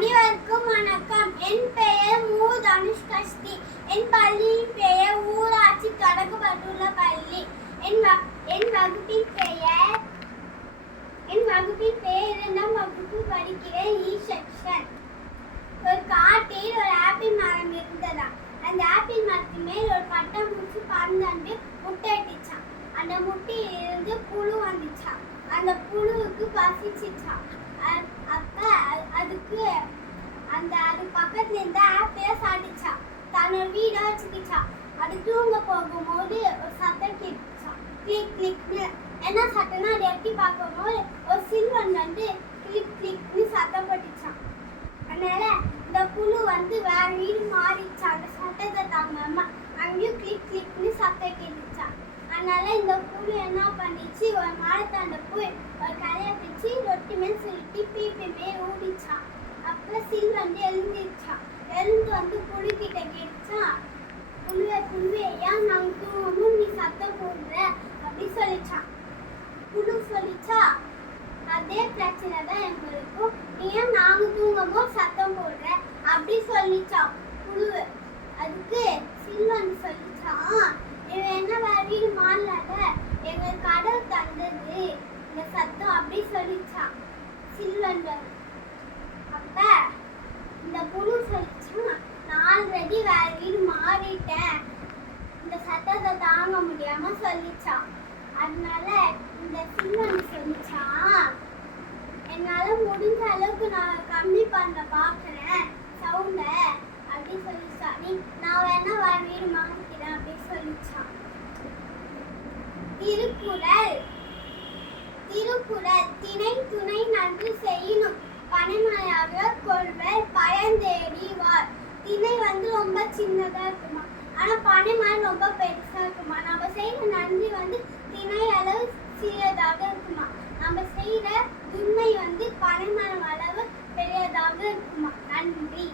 அனைவருக்கும் வணக்கம். என் பெயர் மு. தனுஷ்கஸ்தி. என் பள்ளியின் பெயர் ஊராட்சி தொடக்கப்பட்டுள்ள பள்ளி. என் வகுப்பின் பெயர் 2ஆம் வகுப்பு படிக்கிறேன். E section. ஒரு காட்டில் ஒரு ஆப்பிள் மரம் இருந்ததாம். அந்த ஆப்பிள் மரத்தின் மேல் ஒரு பட்டாம்பூச்சி பறந்து முட்டையிட்டுச்சான். அந்த முட்டையிலிருந்து புழு வந்துச்சான். அந்த புழுவுக்கு பசிச்சுச்சான். அப்ப அது பக்கத்துல இருந்த ஆப்பிள சாப்பிட்டுச்சான். தன்னோட வீட வச்சுக்கிச்சான். அது தூங்க போகும்போது ஒரு சத்தம் கேட்டுச்சான். கிளிக் கிளிக்னு. என்ன சத்தம்னா அதை எட்டி பார்க்கும்போது ஒரு சில்வன் வந்து கிளிக் கிளிக்னு சத்தம் போட்டுச்சான். அதனால இந்த புழு வந்து வேற வீடு மாறிச்சான். அந்த சத்தத்தை தாங்காம அங்கேயும் கிளிக் கிளிக்னு சத்தம் கேட்டுச்சான். அதனால இந்த புழு என்ன பண்ணிச்சு, ஒரு மரத்தாண்ட போய் ஒரு கரையை பிடிச்சி ரொட்டி மேல் சுருட்டி பீப்பி மேல் ஊடிச்சான். அப்புறம் சில் வந்து எழுந்திருச்சான். எழுந்து வந்து புழு கிட்ட கேட்டுச்சான். புழுவே ஏன் நாங்கள் தூங்கணும் நீ சத்தம் போடுற அப்படி சொல்லிச்சான். புழு சொல்லிச்சா, அதே பிரச்சனை தான் எங்களுக்கும், நீ ஏன் நாங்கள் தூங்கும்போது சத்தம் போடுற அப்படி சொல்லிச்சான் புழு. அதுக்கு சில்வன் சொல்லிச்சான், இவன் என்ன வேற வீடு மாறலாத, எங்களுக்கு கடவுள் தந்தது இந்த சத்தம் அப்படி சொல்லிச்சான் சில்வன். அப்ப இந்த புழு சொல்லிச்சான், நான் ஆல்ரெடி வேற வீடு மாறிட்டேன், இந்த சத்தத்தை தாங்க முடியாம சொல்லிச்சான். அதனால இந்த சில்வன் சொல்லிச்சான், என்னால முடிஞ்ச அளவுக்கு நான் கம்மி பண்ண பாக்குறேன் சவுண்ட அப்படி சொல்லிச்சான். நான் வேணா வேற வீடு மாறிக்கிறேன் அப்படி சொல்லிச்சான். திருக்குறள் திணை துணை நன்று செய்யணும் பனைமயாக கொள்வர் பயந்தேடி வார். திணை வந்து ரொம்ப சின்னதா இருக்குமா, ஆனா பனைமரம் ரொம்ப பெருசா இருக்குமா. நம்ம செய்யற நன்றி வந்து திணை அளவு சிறியதாக இருக்குமா. நம்ம செய்யற உண்மை வந்து பனைமரம் அளவு பெரியதாக இருக்குமா. நன்றி.